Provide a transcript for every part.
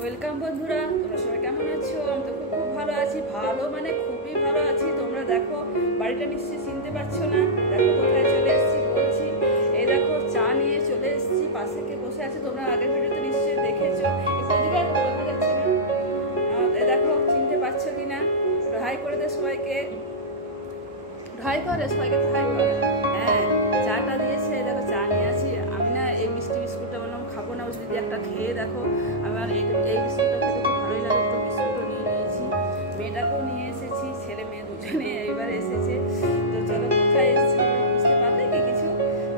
Welcome বন্ধুরা, তোমরা সবাই কেমন আছো? আমি তো খুব ভালো আছি। ভালো মানে খুবই ভালো আছি। তোমরা দেখো, বাড়িটা নিশ্চয়ই চিনতে পারছো না। দেখো কোথায় চলে এসেছি বলছি। এই দেখো, চা নিয়ে চলে এসেছি। পাশে কে বসে আছে তোমরা আগের ভিডিওতে নিশ্চয়ই দেখেছো। এদিকে দেখা যাচ্ছে না। এই দেখো, চিনতে পারছো কিনা? হাই করে দে সবাইকে। হাই করে সবাইকে, হাই করে। হ্যাঁ, চাটা দিয়েছে। দেখো, চা নিয়ে আছি। আমি না এই মিষ্টি বিস্কুটটা বললাম খাবো না, বুঝলি, একটা খেয়ে দেখো। আমার এই বিস্কুটটা খেতে খুব ভালোই লাগে, তো বিস্কুটও নিয়ে নিয়েছি। মেয়েটাকেও নিয়ে এসেছি, ছেলে মেয়ে দুজনে এইবার এসেছে। তো চলো, কোথায় এসেছি বুঝতে পারলে কি কিছু?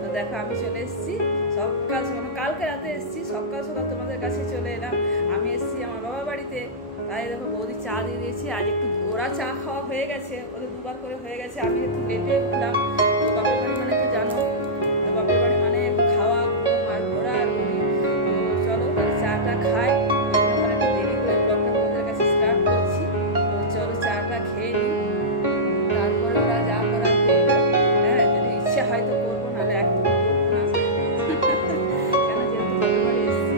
তো দেখো, আমি চলে এসেছি সকাল সকাল, কালকে রাতে এসেছি। সকাল সকাল তোমাদের কাছে চলে এলাম। আমি এসেছি আমার বাবার বাড়িতে। তাই দেখো, বৌদি চা দিয়ে দিয়েছি। আজ একটু ওরা চা খাওয়া হয়ে গেছে, ওদের দুবার করে হয়ে গেছে। আমি একটু লেটে উঠলাম। তো বাপের বাড়ি মানে তো জানো, তো বাপের বাড়ি মানে একটু খাওয়া, ঘুম আর ঘোরা আর ঘুরি। তো চলো তাহলে চাটা খাই। একটু দেরি করে ব্লগটা তোমাদের কাছে স্টার্ট করছি। তো চলো চাটা খেয়ে নিই, তারপরে ওরা যা করার করবে। হ্যাঁ, যদি ইচ্ছে হয় তো করবো, নাহলে একদম করবো না। কেন, যেহেতু বাপের বাড়ি এসেছি,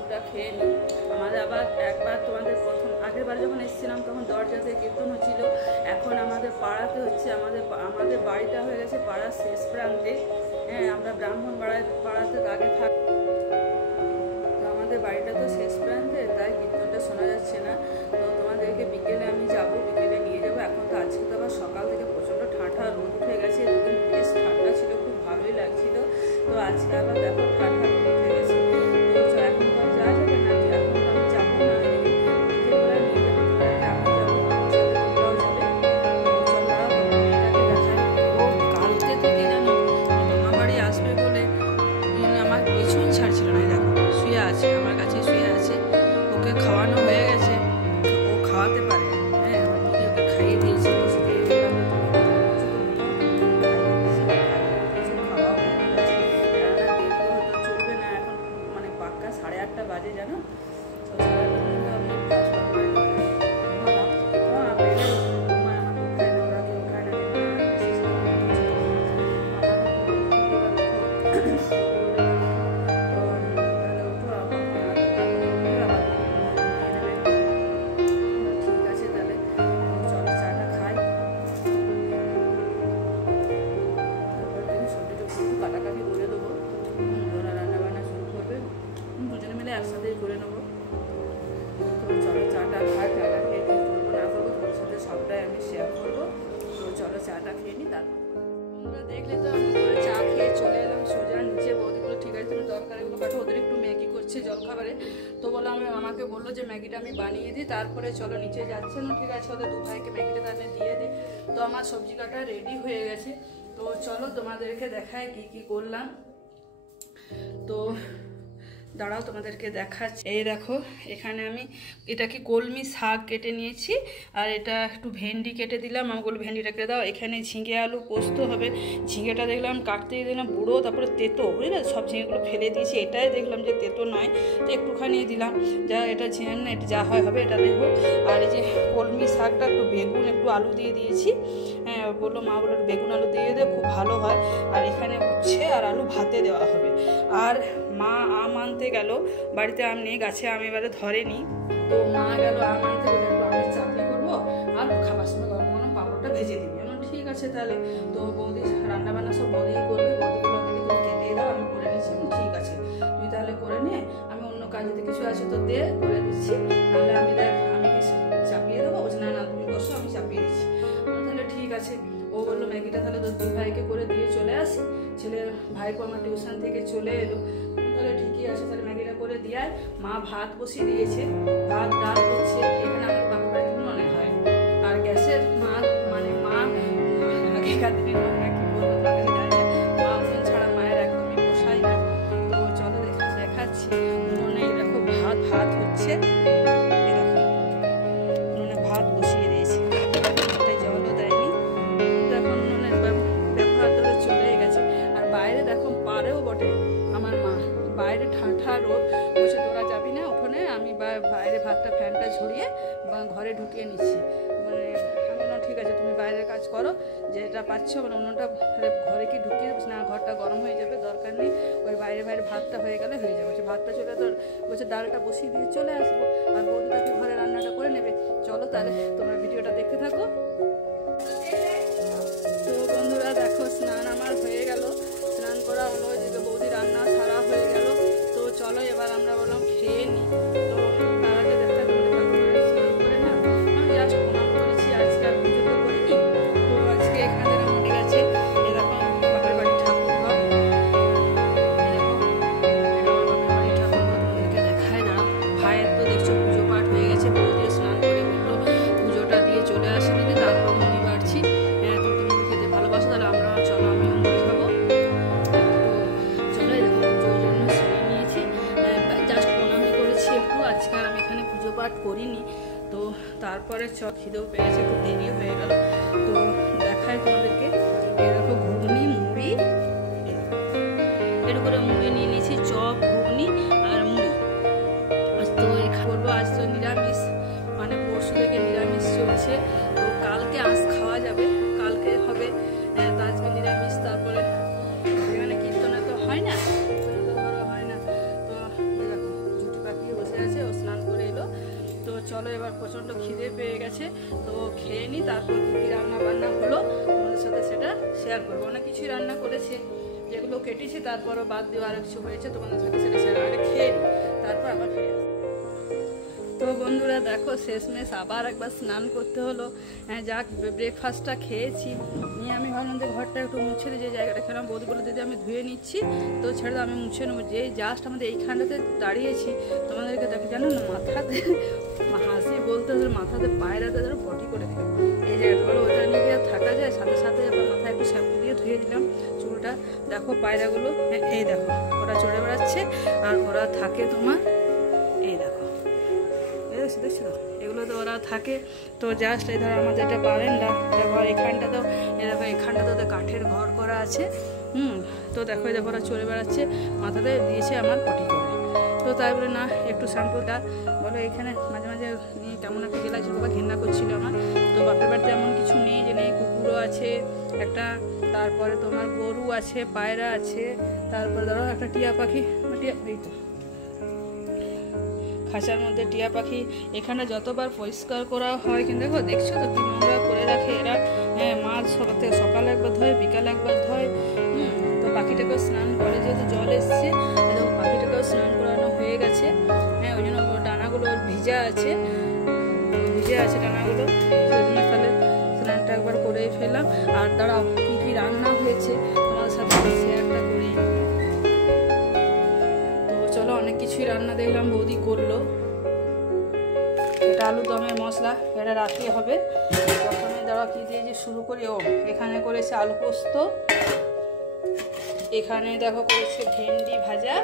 চাটা খেয়ে নিই। আমাদের আবার একবার তোমাদের প্রথম আগেরবার যখন এসেছিলাম তখন দরজাতে কীর্তন হচ্ছিল। এখন আমাদের পাড়াতে হচ্ছে। আমাদের বাড়িটা হয়ে গেছে পাড়ার শেষ প্রান্তে। হ্যাঁ, আমরা ব্রাহ্মণ পাড়াতে আগে থাক, তো আমাদের বাড়িটা তো শেষ প্রান্তে, তাই কীর্তনটা শোনা যাচ্ছে না। তো তোমাদেরকে বিকেলে আমি যাব, বিকেলে নিয়ে যাবো। এখন তো আজকে তো আবার সকাল থেকে প্রচণ্ড ঠান্ডা রোদ উঠে গেছে। দুদিন বেশ ঠান্ডা ছিল, খুব ভালোই লাগছিল। তো আজকে আবার দেখো ঠান্ডা রোদ উঠে গেছে। তো এখন তো আর যাওয়া যাবে না, এখন তো আমি যাবো না। বিকেলবেলা নিয়ে যাবো তোমাদেরকে, আমি যাবো, আমার সাথে তোমরাও যাবে। চলো মেয়েটাকে দেখাই। ও কালকে থেকে জানো মামা বাড়ি আসবে বলে আমার পেছন ছাড়ছিল না। দেখো, শুয়ে আছে, আমার কাছে শুয়ে আছে। ওকে খাওয়ানো হয়ে গেছে, ও খাওয়াতে পারে। হ্যাঁ, আমার দিদি ওকে খাইয়ে দিয়েছে। চলবে না এখন, মানে পাক্কা 8:30 বাজে জানো। তো 8:30 আমি কাটাকাটি করে দেবো। ওরা রান্নাবান্না শুরু করবে, দুজনে মিলে একসাথেই করে নেবো। তো চলো চাটা খাই। চাটা খেয়ে করবো না করবো তোমার সাথে সবটাই আমি শেয়ার করবো। তো চলো চাটা খেয়ে নিই। তারপর তোমরা দেখলে তো আমি চা খেয়ে চলে এলাম সোজা নিচে। বৌদিগুলো ঠিক আছে, তুমি তরকারিগুলো কাটো। ওদের একটু ম্যাগি করছে জলখাবারে। তো বলো, আমাকে বললো যে ম্যাগিটা আমি বানিয়ে দিই, তারপরে চলো নিচে যাচ্ছে না। ঠিক আছে, ওদের 2 ভাইকে ম্যাগিটা তাহলে দিয়ে দিই। তো আমার সবজি কাটা রেডি হয়ে গেছে। তো চলো তোমাদেরকে দেখায় কি কি করলাম। তো দাঁড়াও, তোমাদেরকে দেখাচ্ছি। এই দেখো, এখানে আমি এটা কি কলমি শাক কেটে নিয়েছি, আর এটা একটু ভেন্ডি কেটে দিলাম। আমি বলবো ভেন্ডিটা কেটে দাও। এখানে ঝিঙে আলু পোস্ত হবে। ঝিঙেটা দেখলাম কাটতে দিলাম বুড়ো, তারপরে তেতো, বুঝলে, সব ঝিঙেগুলো ফেলে দিয়েছি। এটাই দেখলাম যে তেতো নয়, তো একটুখানি দিলাম। যা এটা ঝিঙে না, এটা যা হয় হবে, এটা দেখবো। আর এই যে কলমি শাকটা একটু বেগুন একটু আলু দিয়ে দিয়েছি। হ্যাঁ, বললো মা বললো বেগুন আলু দিয়ে দে, খুব ভালো হয়। আর এখানে উচ্ছে আর আলু ভাতে দেওয়া হবে। আর মা আম আনতে গেল, বাড়িতে আম নেই, গাছে আম এবারে ধরেনি। তো মা গেল আম আনতে, বলে একটু আমের চাটনি করবো, আর খাবার সময় গরম গরম পাঁপড়টা ভেজে দিবি। ঠিক আছে তাহলে। তো বৌদি রান্নাবান্না সব বৌদিই করবে। বৌদিগুলো থেকে তুমি কেটে দাও, আমি করে নিচ্ছি। ঠিক আছে, তুই তাহলে করে নে, আমি অন্য কাজ যদি কিছু আছে তো দে, করে দিচ্ছি। নাহলে আমি কি চাপিয়ে দেবো? বলছি না না, তুমি বসো, আমি চাপিয়ে দিচ্ছি। তাহলে ঠিক আছে। ও বললো ম্যাগিটা তাহলে 2 ভাইকে করে দিয়ে চলে আসি। ছেলের ভাইপো আমার টিউশন থেকে চলে এলো। তাহলে ঠিকই আছে, তাহলে ম্যাগিটা করে দিয়ে। মা ভাত বসিয়ে দিয়েছে, ভাত ডাল হচ্ছে। এখানে আমাদের বাপের বাড়িতে মনে হয়। আর গ্যাসের মা আগেকার দিনের মা কি বলবো তাকে জানি না, মা উনুন ছাড়া মায়ের একদমই বসাই না। তো চলো দেখাচ্ছি। উনুনে দেখো ভাত হচ্ছে। এই দেখো, উনুনে ভাত বসিয়ে দিয়েছে, জলও দেয়নি। তো এখন উনুনের ব্যবহার ধরে চলে গেছে। আর বাইরে দেখো পারেও বটে আমার মা, বাইরে ঠান্ডা রোদ, বসে তোরা যাবি না উঠোনে, আমি বাইরে ভাতটা ফ্যানটা ঝরিয়ে ঘরে ঢুকিয়ে নিচ্ছি। মানে আমি ঠিক আছে, তুমি বাইরের কাজ করো, যেটা পাচ্ছ মানে অন্যটা ঘরে কি ঢুকিয়ে না, ঘরটা গরম হয়ে যাবে, দরকার নেই, ওই বাইরে বাইরে ভাতটা হয়ে গেলে হয়ে যাবে। ভাতটা চলে তো বলছে ডালটা বসিয়ে দিয়ে চলে আসবো, আর বৌদি তাকে ঘরে রান্নাটা করে নেবে। চলো তাহলে তোমরা ভিডিওটা দেখতে থাকো। তো বন্ধুরা দেখো, স্নান আমার হয়ে গেল, স্নান করা হলো, এদিকে বৌদি রান্না সারা হয়ে গেল। তো চলো এবার আমরা বললাম খেয়ে নিই। তো তার আগে দেখা স্নান করে না, আমি জাস্ট প্রণাম করেছি, আজকে আর পুজো তো করিনি। তো আজকে এখানে মনে গেছে এরকম বাপের বাড়ির ঠাকুর ঘর, এরকম বাপের বাড়ির ঠাকুর ঘর তোমাদেরকে দেখায়। দাঁড়া, ভাইয়ের তো দেখছো পুজো পাঠ হয়ে গেছে, বৌদি স্নান করে বললো পুজোটা দিয়ে চলে আসি দিদি, তারপর মুড়ি বাড়ছি। তুমি মুড়ি খেতে ভালোবাসো, তাহলে আমরা চলো আমিও মুড়ি খাবো। তো চলো এরকম পুজোর জন্য সেরে নিয়েছি, জাস্ট প্রণামই করেছি একটু, আজকে আর আমি এখানে পুজো পাঠ করিনি। তো তারপরে খিদেও পেয়েছে, একটু দেরি হয়ে গেল। তো দেখায় তোমাদেরকে, এরকম ঘুগনি মুড়ি, এর করে মুড়ি নিয়ে নিয়েছি, চপ ঘুগনি আর মুড়ি। তো বলবো আজ তো নিরামিষ, মানে পরশু থেকে নিরামিষ চলছে। তো কালকে আঁশ খাওয়া যাবে, কালকে হবে, তো আজকে নিরামিষ। তারপরে এখানে কীর্তনে তো হয় না, কীর্তনে তো ধরো হয় না। তো দেখো ঝুটি পাকিয়ে বসে আছে, ও স্নান করে এলো। তো চলো এবার প্রচণ্ড খিদে পেয়ে গেছে, তো খেয়ে নিই, তারপর কী কী রান্না বান্না হলো তোমাদের সাথে সেটা শেয়ার করবো। অনেক কিছুই রান্না করেছে, যেগুলো কেটেছি, তারপরও বাদ দিয়ে আরও কিছু হয়েছে, তোমাদের সাথে সেটা শেয়ার আগে খেয়ে নিই, তারপর আবার ফিরে আসবো। তো বন্ধুরা দেখো, শেষমেশ আবার একবার স্নান করতে হলো। যাক ব্রেকফাস্টটা খেয়েছি, নিয়ে আমি ভাবলাম যে ঘরটা একটু মুছে দিই, যে জায়গাটা খেলাম। বৌদি বলে দিদি আমি ধুয়ে নিচ্ছি, তো ছেড়ে আমি মুছে নেবো। যে জাস্ট আমাদের এইখানটাতে দাঁড়িয়েছি, তোমাদেরকে দেখে জানো না, মাথাতে হাসি বলতে হলে মাথাতে পায়রাতে ধরো পটি করে দিলাম। এই জায়গাটা বলো ওইটা নিয়ে গিয়ে থাকা যায়, সাথে সাথে মাথায় একটু শ্যাম্পু দিয়ে ধুয়ে দিলাম চুলটা। দেখো পায়রাগুলো, এই দেখো ওরা চড়ে বেড়াচ্ছে, আর ওরা থাকে তোমার, এই দেখো দেখছো তো, এগুলো তো ওরা থাকে। তো জাস্ট এই ধরো আমাদের এটা বারান্দা, দেখো এখানটা তো এরকম, এখানটা তো কাঠের ঘর করা আছে। তো দেখো দেখো ওরা চলে বেড়াচ্ছে, মাথাতে দিয়েছে আমার পটি করে। তো তাই বলে না একটু শ্যাম্পুটা বলো, এখানে মাঝে মাঝে কেমন একটা গেলাছিল বা ঘেন্না করছিল আমার। তো বাপের বাড়িতে এমন কিছু নেই যে নেই, কুকুরও আছে একটা, তারপরে তোমার গরু আছে, পায়রা আছে, তারপরে ধরো একটা টিয়া পাখি, এই তো খাঁচার মধ্যে টিয়া পাখি। এখানে যতবার পরিষ্কার করা হয়, কিন্তু দেখো দেখছো তো কি নোংরা করে রাখে এরা। মাছ সকালে একবার ধোয়, বিকালে একবার ধোয়। তো পাখিটাকেও স্নান করে, যেহেতু জল এসছে, দেখো পাখিটাকেও স্নান করানো হয়ে গেছে। ওই জন্য ডানাগুলো ভিজা আছে, ডানাগুলো, সেই জন্য তাহলে স্নানটা একবার করেই ফেললাম। আর দাঁড়াও কী কী রান্না হয়েছে তোমাদের সাথে শেয়ারটা করি। চলো অনেক কিছুই রান্না দেখলাম বৌদি করলো। এটা আলু দমের মশলা, এটা রাতে হবে। প্রথমে দাঁড়া কি দিয়ে যে শুরু করি, ও এখানে করেছে আলু পোস্ত, এখানে দেখো করেছে ভেন্ডি ভাজা,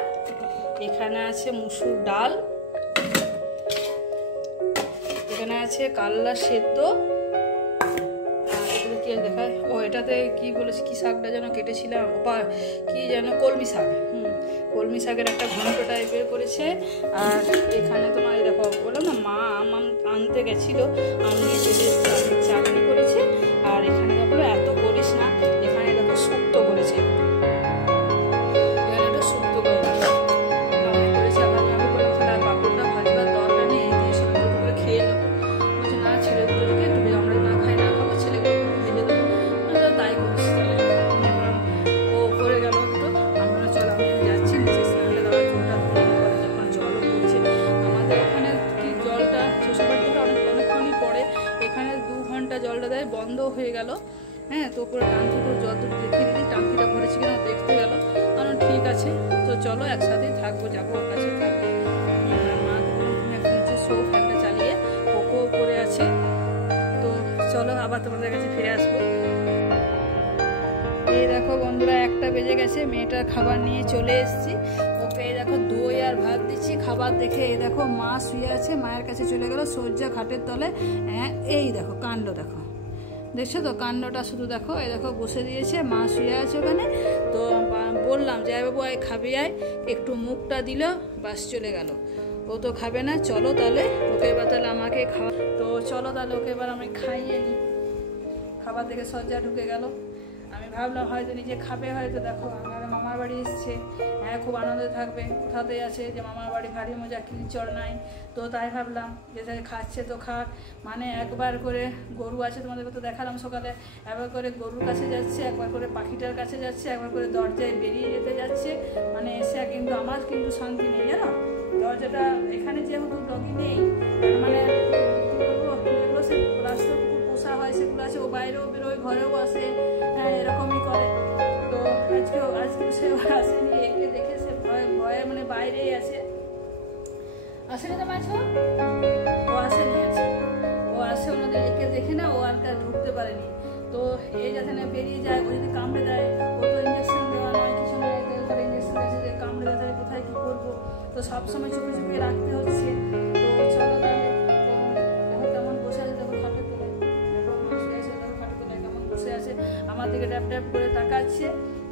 এখানে আছে মুসুর ডাল, এখানে আছে কাল্লা সেদ্ধ, কি দেখায়, ও এটাতে কি বলেছে, কি শাকটা যেন কেটেছিলাম, কি যেন কলমি শাক, কলমি শাকের একটা ঘন্ট টাইপের করেছে। আর এখানে তোমার দেখো বললাম না, মা আম আনতে গেছিলো, আম নিয়ে চলে এসেছে, আমের চাটনি করেছে। আর এখানে দেখো এত করিস না, এখানে দেখো শুক্তো করেছে, এখানে একটা শুক্তো করেছে। আবার আমি বললাম তাহলে আর পাপড়টা ভাজবার দরকার নেই, এই দিয়ে সব করে খেয়ে নেবো। বলছে না, ছেলেগুলোকে একটু আমরা না খাই না খাবো, ছেলেগুলোকে ভেজে দেবো। তাই করিস তাহলে। ও করে গেল, তো আমরা চল আমি যাচ্ছি নিচে স্নানটা দেওয়ার জলটা পরে, যখন জলও পড়ছে আমাদের ওখানে, কি জলটা শ্বশুরবাড়ি থেকে অনেকক্ষণই পড়ে, এখানে 2 ঘন্টা জলটা দেয়, বন্ধ হয়ে গেল। তো করে টাঙ্কিতে জল তো দেখিয়ে দিদি, টাঙ্কিটা ভরেছে কিনা দেখতে গেল, কারণ ঠিক আছে। তো চলো একসাথেই থাকবো, যাবো ওর কাছে থাকবো। মা তুমি এখন নিচে শো, ফ্যানটা চালিয়ে, কোকো করে আছে। তো চলো আবার তোমাদের কাছে ফিরে আসবো। এই দেখো বন্ধুরা 1টা বেজে গেছে, মেয়েটার খাবার নিয়ে চলে এসেছি। ওকে এই দেখো দই আর ভাত দিচ্ছি, খাবার দেখে এই দেখো মা শুয়ে আছে, মায়ের কাছে চলে গেল সজ্জা খাটের তলে। এই দেখো কাণ্ড, দেখো দেখছো তো কাণ্ডটা, শুধু দেখো এই দেখো বসে দিয়েছে, মা শুয়ে আছে ওখানে। তো বললাম যে বাবু আয় খাবি, আয়, একটু মুখটা দিল, বাস চলে গেল। ও তো খাবে না, চলো তাহলে ওকে এবার তাহলে আমাকে খাওয়া। তো চলো তাহলে ওকে এবার আমি খাইয়ে নিই। খাবার থেকে সজ্জা ঢুকে গেল। আমি ভাবলাম হয়তো নিজে খাবে, হয়তো দেখো আমার মামার বাড়ি এসছে, হ্যাঁ খুব আনন্দে থাকবে, কোথাতেই আছে যে মামার বাড়ি ভারী মজা কিলচর নাই। তো তাই ভাবলাম যে খাচ্ছে তো খা, মানে একবার করে গরু আছে, তোমাদেরকে তো দেখালাম সকালে, একবার করে গরুর কাছে যাচ্ছে, একবার করে পাখিটার কাছে যাচ্ছে, একবার করে দরজায় বেরিয়ে যেতে যাচ্ছে, মানে এসে কিন্তু আমার কিন্তু শান্তি নেই জানো। দরজাটা এখানে যেহেতু ডগি নেই, মানে কী বলবো, যেগুলো সে রাস্তায় কুকুর পোষা হয় সেগুলো আছে, ও বাইরেও বেরোয় ঘরেও আসে, হ্যাঁ এরকমই করে। তো আজকেও সে আসেনি, একে দেখে সে ভয়ে মানে বাইরেই আছে, আসেনি তো মাছ, ও আসেনি, আছে ও আসে ওনাদের একে দেখে না, ও আর ঢুকতে পারেনি। তো এই যাতে না বেরিয়ে যায়, ও যদি কামড়ে দেয়, ও তো ইঞ্জেকশন দেওয়া নয় কিছু নয়, ইঞ্জেকশন আছে যে কামড়ে দেয় কোথায় কী করবো, তো সবসময় চুপে চুপে রাখতে হচ্ছে। তো চলো তাহলে, এখন কেমন বসে আছে দেখো খাটের তলায়, খাটের তলায় কেমন বসে আছে, আমার দিকে ট্যাপ ট্যাপ করে তাকাচ্ছে।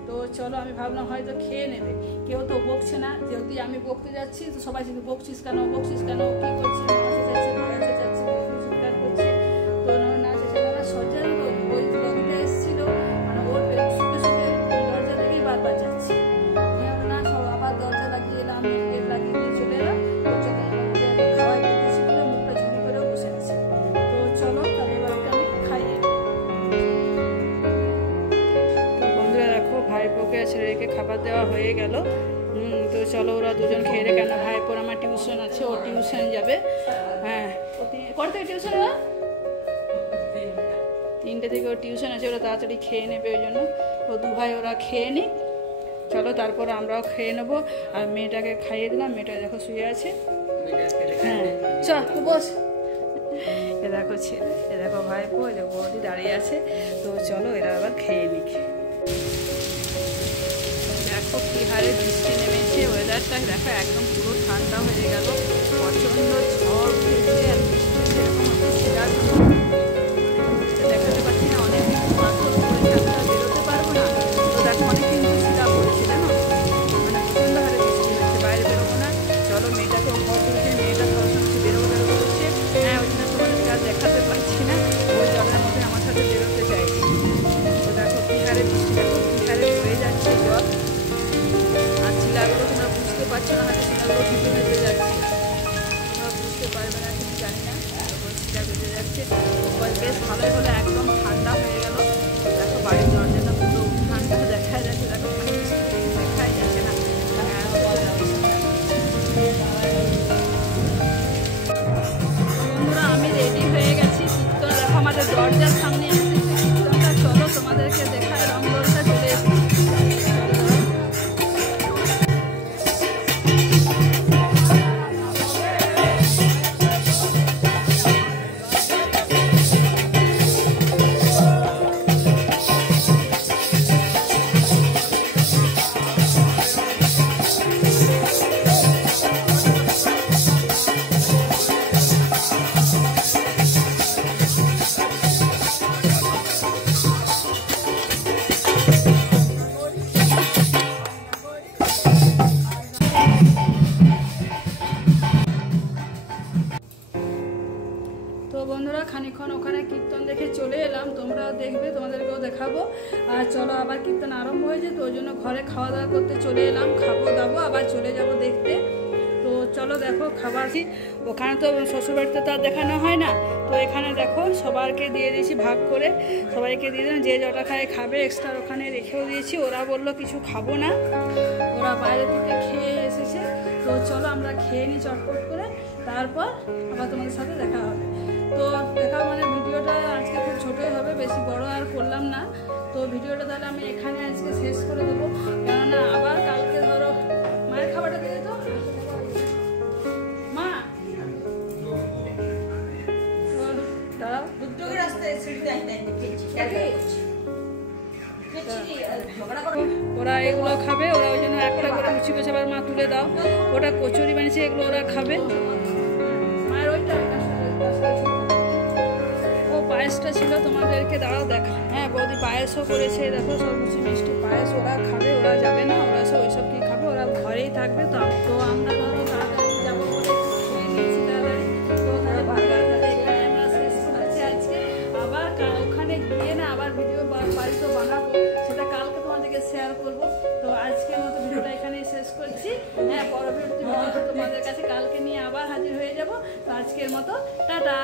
তো চলো আমি ভাবলাম হয়তো খেয়ে নেবে, কেউ তো বকছে না, যেহেতু আমি বকতে যাচ্ছি তো সবাই যদি বকছিস কেন কী করছিস, নাচে যাচ্ছে নাচে যাচ্ছে চিৎকার করছে। তো নাচে যাচ্ছে না, সজ্জা তো ওই লগিটা এসেছিল, মানে ওর শুকে শুকে দরজা থেকেই বারবার যাচ্ছে, না সব আবার দরজা লাগিয়ে এলাম, গেট লাগিয়ে দিয়ে চলে এলাম, খাওয়াই দিতেছি বলে মুখটা ঝুড়ি করেও বসে আছে। তো চলো তাহলে এবার আমি খাইয়ে। তো বন্ধুরা দেখো ভাইপোকে ছেলেকে খাবার দেওয়া হয়ে গেল। তো চলো ওরা দুজন খেয়ে রে, কেন ভাইপোর আমার টিউশন আছে, ও টিউশন যাবে। হ্যাঁ কটা থেকে টিউশন, 3টে থেকে ওর টিউশন আছে, ওরা তাড়াতাড়ি খেয়ে নেবে, ওই জন্য ও দু ভাই ওরা খেয়ে নিক। চলো তারপর আমরাও খেয়ে নেবো। আর মেয়েটাকে খাইয়ে দিলাম, মেয়েটা দেখো শুয়ে আছে। হ্যাঁ চল বস, এ দেখো ছেলে, এ দেখো ভাইপো, এ দেখো বৌদি দাঁড়িয়ে আছে। তো চলো এরা আবার খেয়ে নিক। দেখো কি হারে বৃষ্টি নেমেছে, ওয়েদারটা দেখো একদম পুরো ঠান্ডা হয়ে গেল, প্রচণ্ড ঝড় উঠেছে আর বৃষ্টি সেরকম দেখাতে পারছি না, অনেক পাথর পড়েছে, আমরা বেরোতে পারবো না। তো দেখো অনেক কিন্তু শিলা পড়েছে জানো, মানে প্রচণ্ড হারে বৃষ্টি হচ্ছে, বাইরে বেরোবো না। চলো মেয়েটাকে ঘর তুলছে, মেয়েটা সবসময় বেরোবো করছে, হ্যাঁ ওই জন্য তোমাদেরকে আর দেখাতে পারছি না, ওই জলের মধ্যে আমার সাথে বেরোতে চাইছি। তো দেখো কি হারে বৃষ্টি, দেখো কি হারে হয়ে যাচ্ছে জল, আর শিলাগুলো তোমরা বুঝতে পারছো না, হয়তো শিলাগুলো ভিজে ভেজে যাচ্ছে, তোমরা বুঝতে পারবে না কিন্তু জানি না, শিলা ভেজে যাচ্ছে। বেশ ভালোই হলো, একদম ঠান্ডা হয়ে গেল। দেখো বাড়ির দরজাটা পুরো ঠান্ডা দেখা যাচ্ছে, দেখো দেখাই যাচ্ছে না। বন্ধুরা আমি রেডি হয়ে গেছি, কীর্তন দেখো আমাদের দরজার সামনে এসেছে কীর্তনটা, চলো তোমাদেরকে দেখায়, রঙ্গলটা চলে এসেছে। তো বন্ধুরা খানিকক্ষণ ওখানে কীর্তন দেখে চলে এলাম, তোমরাও দেখবে, তোমাদেরকেও দেখাবো। আর চলো আবার কীর্তন আরম্ভ হয়েছে, তো ওই জন্য ঘরে খাওয়া দাওয়া করতে চলে এলাম, খাবো দাবো আবার চলে যাব দেখতে। তো চলো দেখো খাবার, ওখানে তো শ্বশুরবাড়িতে তো আর দেখানো হয় না, তো এখানে দেখো সবাইকে দিয়ে দিয়েছি ভাগ করে, সবাইকে দিয়ে দিলাম, যে যটা খায় খাবে, এক্সট্রা ওখানে রেখেও দিয়েছি। ওরা বললো কিছু খাবো না, ওরা বাইরে থেকে খেয়ে এসেছে। তো চলো আমরা খেয়ে নিই চটপট করে, তারপর আবার তোমাদের সাথে দেখা হবে। তো দেখা মানে ভিডিওটা আজকে খুব ছোটোই হবে, বেশি বড় আর করলাম না। তো ভিডিওটা তাহলে আমি এখানে আজকে শেষ করে দেবো, কেননা আবার কালকে ধরো মায়ের খাবারটা দিয়ে তো মা দাঁড়াও, ওরা এগুলো খাবে, ওরা ওই জন্য একটা করে লুচি বেছে আবার মা তুলে দাও, ওটা কচুরি বানিয়েছে, এগুলো ওরা খাবে। মায়ের ওইটা ও পায়েসটা ছিল তোমাদেরকে দাঁড়াও দেখা, হ্যাঁ বৌদি পায়েসও করেছে, দেখো সব লুচি মিষ্টি পায়েস, ওরা খাবে, ওরা যাবে না, ওরা সব ওইসব কি খাবে, ওরা ঘরেই থাকবে। তো আমরা ধরো তাড়াতাড়ি যাবো বলে খেয়ে নিয়েছি তাড়াতাড়ি। তো এখানে আমরা শেষ করছি আজকে, আবার ওখানে গিয়ে না আবার ভিডিও বাড়িতে বানাবো, সেটা কালকে তোমাদেরকে শেয়ার করব। তো আজকের মতো ভিডিওটা এখানেই শেষ করছি। হ্যাঁ, পরবর্তী ভিডিওটা তোমাদের কাছে কালকে নিয়ে আবার হাজির হয়ে যাব। তো আজকের মতো টাটা।